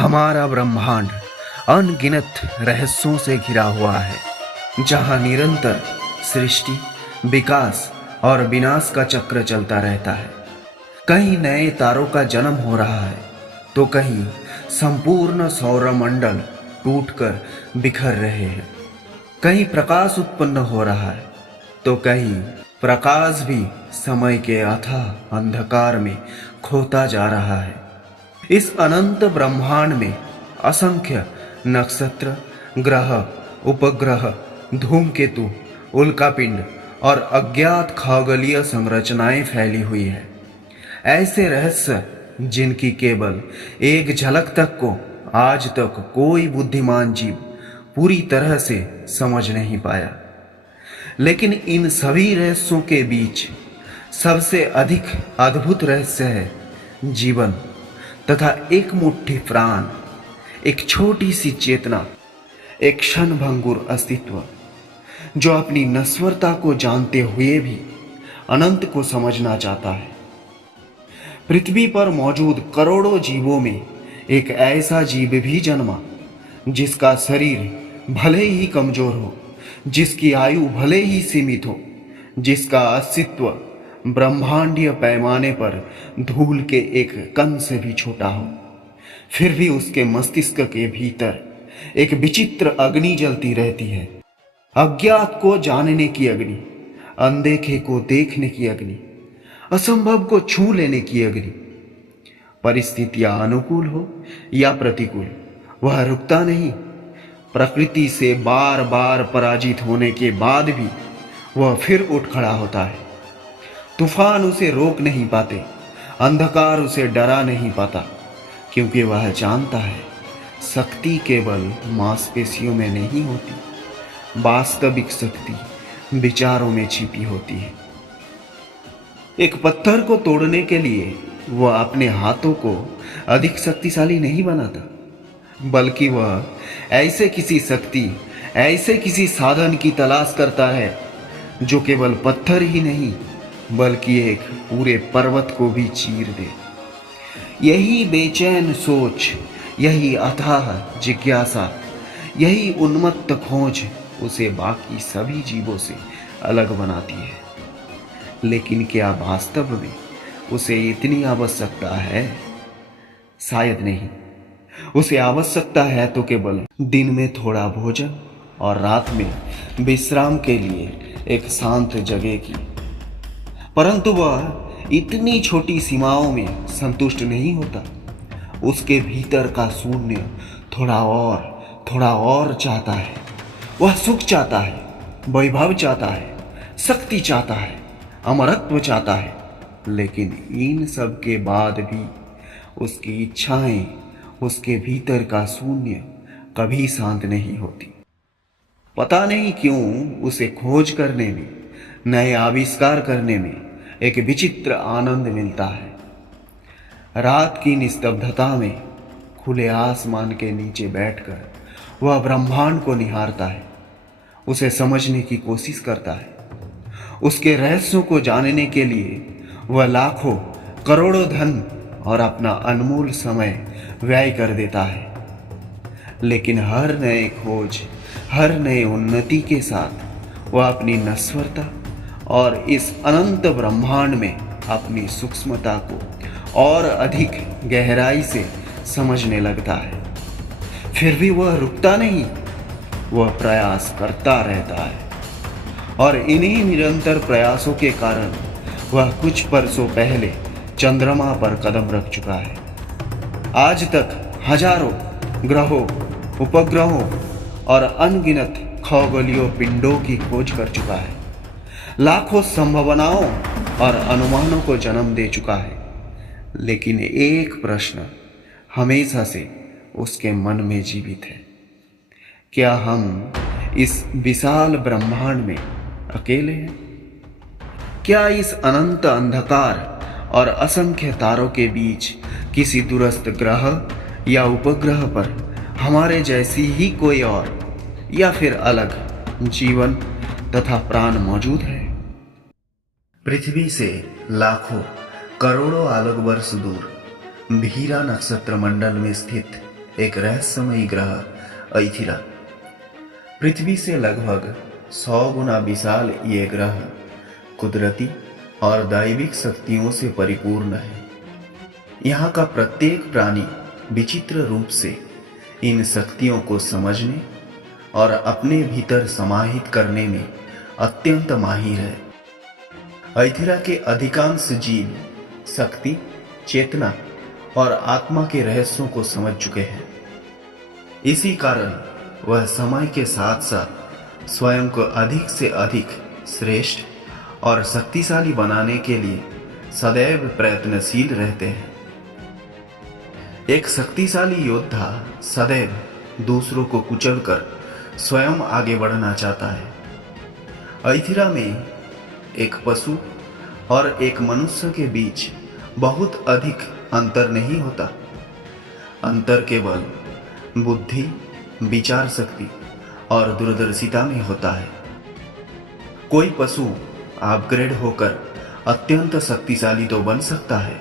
हमारा ब्रह्मांड अनगिनत रहस्यों से घिरा हुआ है, जहाँ निरंतर सृष्टि, विकास और विनाश का चक्र चलता रहता है। कहीं नए तारों का जन्म हो रहा है, तो कहीं संपूर्ण सौरमंडल टूटकर बिखर रहे हैं। कहीं प्रकाश उत्पन्न हो रहा है, तो कहीं प्रकाश भी समय के अथाह अंधकार में खोता जा रहा है। इस अनंत ब्रह्मांड में असंख्य नक्षत्र, ग्रह, उपग्रह, धूमकेतु, उल्कापिंड और अज्ञात खगोलीय संरचनाएं फैली हुई है। ऐसे रहस्य जिनकी केवल एक झलक तक को आज तक कोई बुद्धिमान जीव पूरी तरह से समझ नहीं पाया। लेकिन इन सभी रहस्यों के बीच सबसे अधिक अद्भुत रहस्य है जीवन तथा एक मुट्ठी प्राण, एक छोटी सी चेतना, एक क्षणभंगुर अस्तित्व, जो अपनी नश्वरता को जानते हुए भी अनंत को समझना चाहता है। पृथ्वी पर मौजूद करोड़ों जीवों में एक ऐसा जीव भी जन्मा जिसका शरीर भले ही कमजोर हो, जिसकी आयु भले ही सीमित हो, जिसका अस्तित्व ब्रह्मांडीय पैमाने पर धूल के एक कण से भी छोटा हो, फिर भी उसके मस्तिष्क के भीतर एक विचित्र अग्नि जलती रहती है। अज्ञात को जानने की अग्नि, अनदेखे को देखने की अग्नि, असंभव को छू लेने की अग्नि। परिस्थितियां अनुकूल हो या प्रतिकूल, वह रुकता नहीं। प्रकृति से बार बार पराजित होने के बाद भी वह फिर उठ खड़ा होता है। तूफान उसे रोक नहीं पाते, अंधकार उसे डरा नहीं पाता, क्योंकि वह जानता है शक्ति केवल मांसपेशियों में नहीं होती, वास्तविक शक्ति विचारों में छिपी होती है। एक पत्थर को तोड़ने के लिए वह अपने हाथों को अधिक शक्तिशाली नहीं बनाता, बल्कि वह ऐसे किसी शक्ति, ऐसे किसी साधन की तलाश करता है जो केवल पत्थर ही नहीं बल्कि एक पूरे पर्वत को भी चीर दे। यही बेचैन सोच, यही अथाह जिज्ञासा, यही उन्मत्त खोज उसे बाकी सभी जीवों से अलग बनाती है। लेकिन क्या वास्तव में उसे इतनी आवश्यकता है? शायद नहीं। उसे आवश्यकता है तो केवल दिन में थोड़ा भोजन और रात में विश्राम के लिए एक शांत जगह की। परंतु वह इतनी छोटी सीमाओं में संतुष्ट नहीं होता। उसके भीतर का शून्य थोड़ा और चाहता है। वह सुख चाहता है, वैभव चाहता है, शक्ति चाहता है, अमरत्व चाहता है। लेकिन इन सब के बाद भी उसकी इच्छाएं, उसके भीतर का शून्य कभी शांत नहीं होती। पता नहीं क्यों उसे खोज करने में, नए आविष्कार करने में एक विचित्र आनंद मिलता है। रात की निस्तब्धता में खुले आसमान के नीचे बैठकर वह ब्रह्मांड को निहारता है, उसे समझने की कोशिश करता है। उसके रहस्यों को जानने के लिए वह लाखों करोड़ों धन और अपना अनमोल समय व्यय कर देता है। लेकिन हर नए खोज, हर नए उन्नति के साथ वह अपनी नश्वरता और इस अनंत ब्रह्मांड में अपनी सूक्ष्मता को और अधिक गहराई से समझने लगता है। फिर भी वह रुकता नहीं, वह प्रयास करता रहता है। और इन्हीं निरंतर प्रयासों के कारण वह कुछ बरसों पहले चंद्रमा पर कदम रख चुका है। आज तक हजारों ग्रहों, उपग्रहों और अनगिनत खगोलीय पिंडों की खोज कर चुका है। लाखों संभावनाओं और अनुमानों को जन्म दे चुका है। लेकिन एक प्रश्न हमेशा से उसके मन में जीवित है। क्या हम इस विशाल ब्रह्मांड में अकेले हैं? क्या इस अनंत अंधकार और असंख्य तारों के बीच किसी दूरस्थ ग्रह या उपग्रह पर हमारे जैसी ही कोई और या फिर अलग जीवन तथा प्राण मौजूद है? पृथ्वी से लाखों करोड़ों आलोक वर्ष दूर भीरा नक्षत्र मंडल में स्थित एक रहस्यमयी ग्रह ऐथिरा। पृथ्वी से लगभग 100 गुना विशाल ये ग्रह कुदरती और दैविक शक्तियों से परिपूर्ण है। यहाँ का प्रत्येक प्राणी विचित्र रूप से इन शक्तियों को समझने और अपने भीतर समाहित करने में अत्यंत माहिर है। ऐथिरा के अधिकांश जीव शक्ति, चेतना और आत्मा के रहस्यों को समझ चुके हैं। इसी कारण वह समय के साथ साथ स्वयं को अधिक से अधिक श्रेष्ठ और शक्तिशाली बनाने के लिए सदैव प्रयत्नशील रहते हैं। एक शक्तिशाली योद्धा सदैव दूसरों को कुचलकर स्वयं आगे बढ़ना चाहता है। ऐथिरा में एक पशु और एक मनुष्य के बीच बहुत अधिक अंतर नहीं होता। अंतर केवल बुद्धि, विचार शक्ति और दूरदर्शिता में होता है। कोई पशु अपग्रेड होकर अत्यंत शक्तिशाली तो बन सकता है,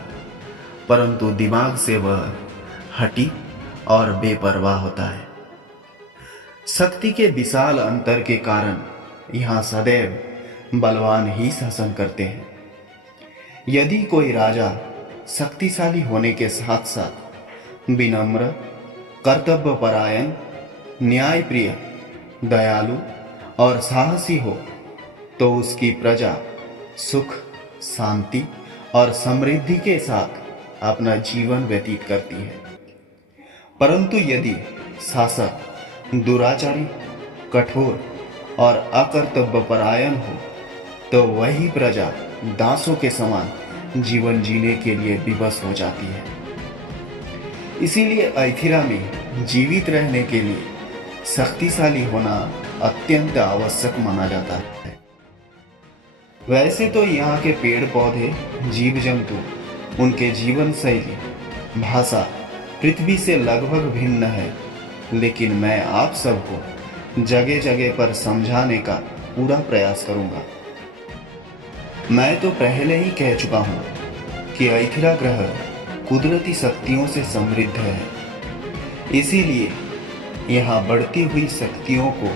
परंतु दिमाग से वह हठी और बेपरवाह होता है। शक्ति के विशाल अंतर के कारण यहाँ सदैव बलवान ही शासन करते हैं। यदि कोई राजा शक्तिशाली होने के साथ साथ विनम्र, कर्तव्यपरायण, न्यायप्रिय, दयालु और साहसी हो तो उसकी प्रजा सुख, शांति और समृद्धि के साथ अपना जीवन व्यतीत करती है। परंतु यदि शासक दुराचारी, कठोर और अकर्तव्यपरायण हो तो वही प्रजा दासों के समान जीवन जीने के लिए विवश हो जाती है। इसीलिए ऐथिरा में जीवित रहने के लिए शक्तिशाली होना अत्यंत आवश्यक माना जाता है। वैसे तो यहाँ के पेड़ पौधे, जीव जंतु, उनके जीवन शैली, भाषा पृथ्वी से लगभग भिन्न है, लेकिन मैं आप सबको जगह जगह पर समझाने का पूरा प्रयास करूंगा। मैं तो पहले ही कह चुका हूं कि ऐथिरा ग्रह कुदरती शक्तियों से समृद्ध है। इसीलिए यहाँ बढ़ती हुई शक्तियों को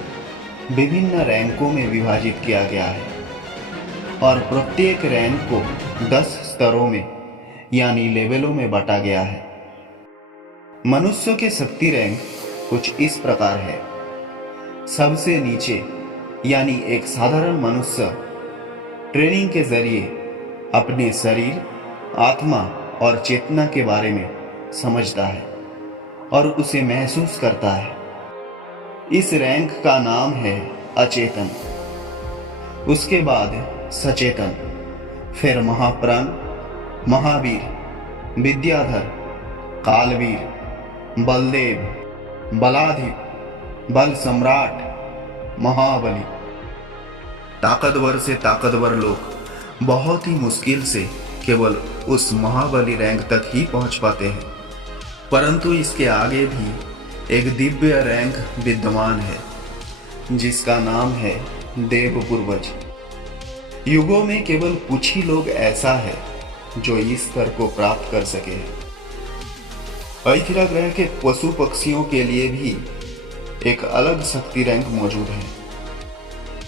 विभिन्न रैंकों में विभाजित किया गया है और प्रत्येक रैंक को 10 स्तरों में यानी लेवलों में बांटा गया है। मनुष्य के शक्ति रैंक कुछ इस प्रकार है। सबसे नीचे यानी एक साधारण मनुष्य ट्रेनिंग के जरिए अपने शरीर, आत्मा और चेतना के बारे में समझता है और उसे महसूस करता है। इस रैंक का नाम है अचेतन। उसके बाद सचेतन, फिर महाप्राण, महावीर, विद्याधर, कालवीर, बलदेव, बलाधिप, बल सम्राट, महाबली। ताकतवर से ताकतवर लोग बहुत ही मुश्किल से केवल उस महाबली रैंक तक ही पहुंच पाते हैं, परंतु इसके आगे भी एक दिव्य रैंक विद्यमान है जिसका नाम है देव पूर्वज। युगों में केवल कुछ ही लोग ऐसा है जो इस स्तर को प्राप्त कर सके। ऐथिरा ग्रह के पशु पक्षियों के लिए भी एक अलग शक्ति रैंक मौजूद है,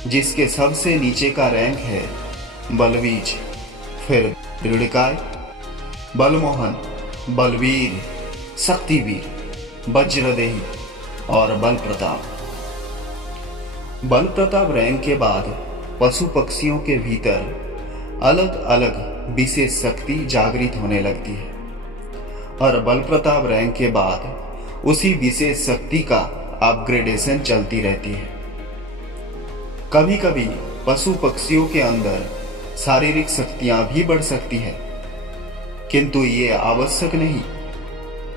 जिसके सबसे नीचे का रैंक है बलबीज, फिर दृढ़काय, बलमोहन, बलवीर, शक्तिवीर, वज्रदेही और बल प्रताप। बल प्रताप रैंक के बाद पशु पक्षियों के भीतर अलग अलग विशेष शक्ति जागृत होने लगती है और बल प्रताप रैंक के बाद उसी विशेष शक्ति का अपग्रेडेशन चलती रहती है। कभी कभी पशु पक्षियों के अंदर शारीरिक शक्तियां भी बढ़ सकती है, किंतु ये आवश्यक नहीं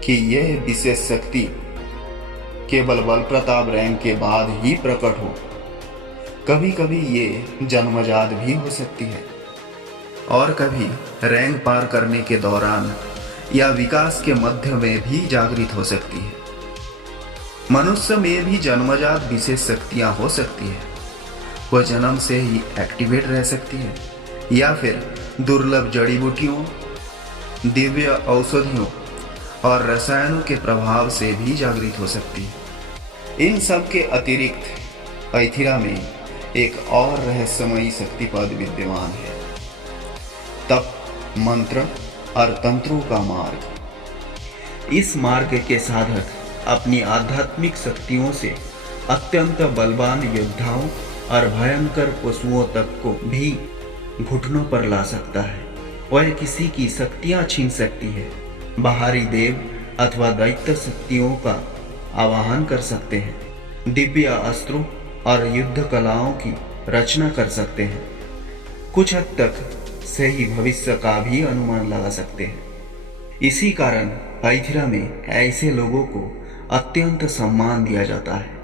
कि यह विशेष शक्ति केवल बल प्रताप रैंक के बाद ही प्रकट हो। कभी कभी ये जन्मजात भी हो सकती है और कभी रैंक पार करने के दौरान या विकास के मध्य में भी जागृत हो सकती है। मनुष्य में भी जन्मजात विशेष शक्तियां हो सकती है। वह जन्म से ही एक्टिवेट रह सकती है या फिर दुर्लभ जड़ी बूटियों, दिव्य औषधियों और रसायनों के प्रभाव से भी जागृत हो सकती है। इन सब के अतिरिक्त ऐथिरा में एक और रहस्यमयी शक्तिपद विद्यमान है, तप, मंत्र और तंत्रों का मार्ग। इस मार्ग के साधक अपनी आध्यात्मिक शक्तियों से अत्यंत बलवान योद्धाओं और भयंकर पशुओं तक को भी घुटनों पर ला सकता है। वह किसी की शक्तियां छीन सकती है, बाहरी देव अथवा दैत्य शक्तियों का आवाहन कर सकते हैं, दिव्य अस्त्रों और युद्ध कलाओं की रचना कर सकते हैं, कुछ हद तक सही भविष्य का भी अनुमान लगा सकते हैं। इसी कारण ऐथिरा में ऐसे लोगों को अत्यंत सम्मान दिया जाता है।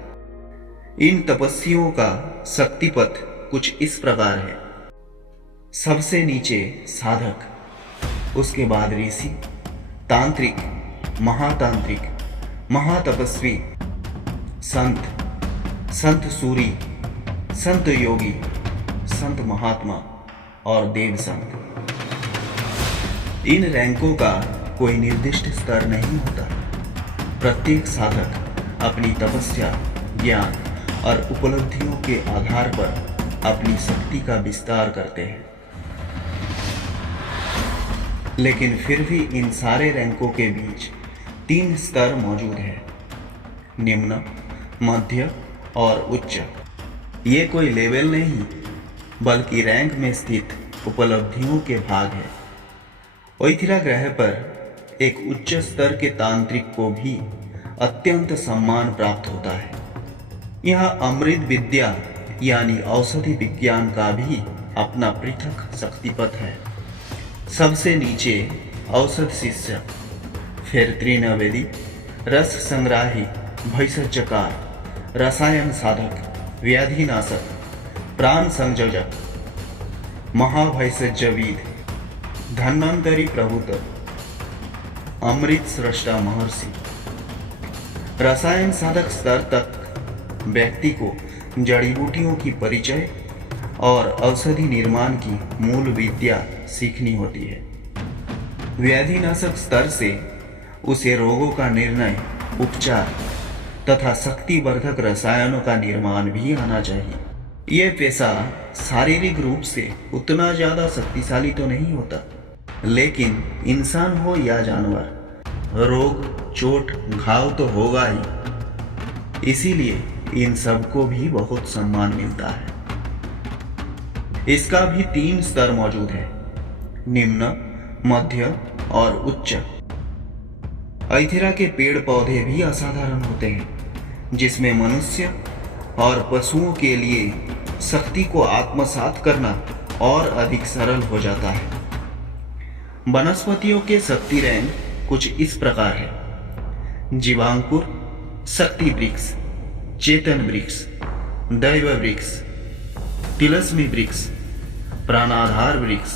इन तपस्वियों का शक्तिपथ कुछ इस प्रकार है: सबसे नीचे साधक, उसके बाद ऋषि, तांत्रिक, महातांत्रिक, महातपस्वी, संत, संत सूरी, संत योगी, संत महात्मा और देव संत। इन रैंकों का कोई निर्दिष्ट स्तर नहीं होता। प्रत्येक साधक अपनी तपस्या, ज्ञान और उपलब्धियों के आधार पर अपनी शक्ति का विस्तार करते हैं। लेकिन फिर भी इन सारे रैंकों के बीच 3 स्तर मौजूद हैं: निम्न, मध्य और उच्च। ये कोई लेवल नहीं, बल्कि रैंक में स्थित उपलब्धियों के भाग हैं। ऐथिरा ग्रह पर एक उच्च स्तर के तांत्रिक को भी अत्यंत सम्मान प्राप्त होता है। यह अमृत विद्या यानी औषधि विज्ञान का भी अपना पृथक शक्तिपथ है। सबसे नीचे औषध शिष्य, फिर तृणवेदी, रस संग्राही, भैषजकार, रसायन साधक, व्याधिनाशक, प्राण संयोजक, महाभैषज्यविद, धन्वंतरी प्रभुत, अमृत सृष्टा महर्षि। रसायन साधक स्तर तक व्यक्ति को जड़ी बूटियों की परिचय और औषधि निर्माण की मूल विद्या सीखनी होती है। व्याधिनाशक स्तर से उसे रोगों का निर्णय, उपचार तथा शक्तिवर्धक रसायनों का निर्माण भी आना चाहिए। यह पेशा शारीरिक रूप से उतना ज़्यादा शक्तिशाली तो नहीं होता, लेकिन इंसान हो या जानवर, रोग, चोट, घाव तो होगा ही। इसीलिए इन सबको भी बहुत सम्मान मिलता है। इसका भी 3 स्तर मौजूद है: निम्न, मध्य और उच्च। ऐथिरा के पेड़ पौधे भी असाधारण होते हैं, जिसमें मनुष्य और पशुओं के लिए शक्ति को आत्मसात करना और अधिक सरल हो जाता है। वनस्पतियों के शक्ति रैंक कुछ इस प्रकार है: जीवांकुर, शक्ति वृक्ष, चेतन वृक्ष, दैव वृक्ष, तिलस्मी वृक्ष, प्राणाधार वृक्ष।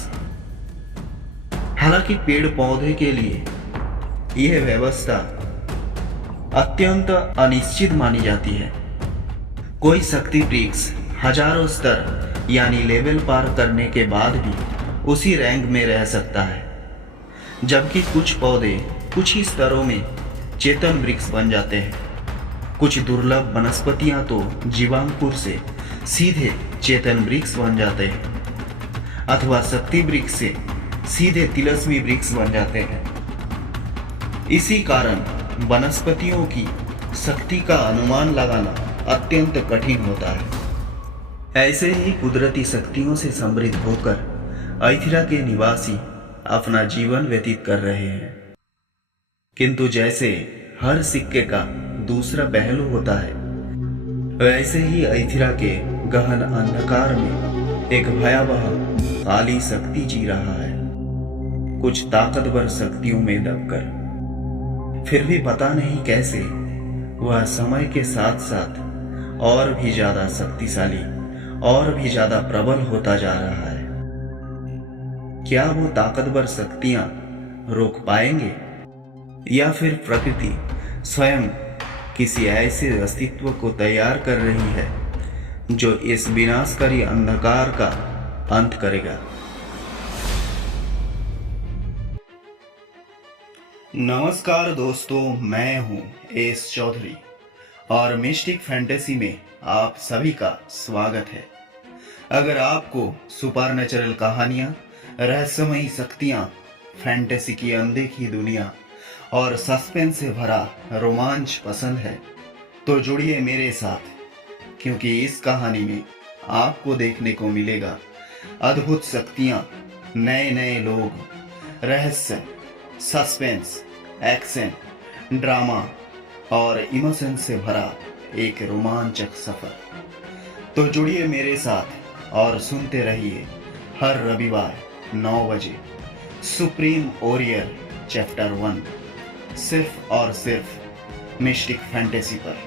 हालांकि पेड़ पौधे के लिए यह व्यवस्था अत्यंत अनिश्चित मानी जाती है। कोई शक्ति वृक्ष हजारों स्तर यानी लेवल पार करने के बाद भी उसी रैंक में रह सकता है, जबकि कुछ पौधे कुछ ही स्तरों में चेतन वृक्ष बन जाते हैं। कुछ दुर्लभ वनस्पतियां तो जीवांकुर से सीधे चेतन वृक्ष बन जाते हैं, अथवा शक्ति वृक्ष से सीधे तिलस्मी वृक्ष बन जाते हैं। इसी कारण वनस्पतियों की शक्ति का अनुमान लगाना अत्यंत कठिन होता है। ऐसे ही कुदरती शक्तियों से समृद्ध होकर ऐथिरा के निवासी अपना जीवन व्यतीत कर रहे हैं। किंतु जैसे हर सिक्के का दूसरा पहलू होता है, वैसे ही ऐथिरा के गहन अंधकार में एक भयावह काली शक्ति जी रहा है, कुछ ताकतवर शक्तियों में दबकर। फिर भी पता नहीं कैसे वह समय के साथ साथ और भी ज्यादा शक्तिशाली और भी ज्यादा प्रबल होता जा रहा है। क्या वो ताकतवर शक्तियां रोक पाएंगे, या फिर प्रकृति स्वयं किसी ऐसे अस्तित्व को तैयार कर रही है जो इस विनाशकारी अंधकार का अंत करेगा? नमस्कार दोस्तों, मैं हूं एस चौधरी और मिस्टिक फैंटेसी में आप सभी का स्वागत है। अगर आपको सुपरनैचुरल कहानियां, रहस्यमयी शक्तियां, फैंटेसी की अनदेखी दुनिया और सस्पेंस से भरा रोमांच पसंद है तो जुड़िए मेरे साथ, क्योंकि इस कहानी में आपको देखने को मिलेगा अद्भुत शक्तियां, नए नए लोग, रहस्य, सस्पेंस, एक्शन, ड्रामा और इमोशन से भरा एक रोमांचक सफर। तो जुड़िए मेरे साथ और सुनते रहिए हर रविवार 9 बजे सुप्रीम ओरियर चैप्टर 1, सिर्फ और सिर्फ मिस्टिक फैंटेसी पर।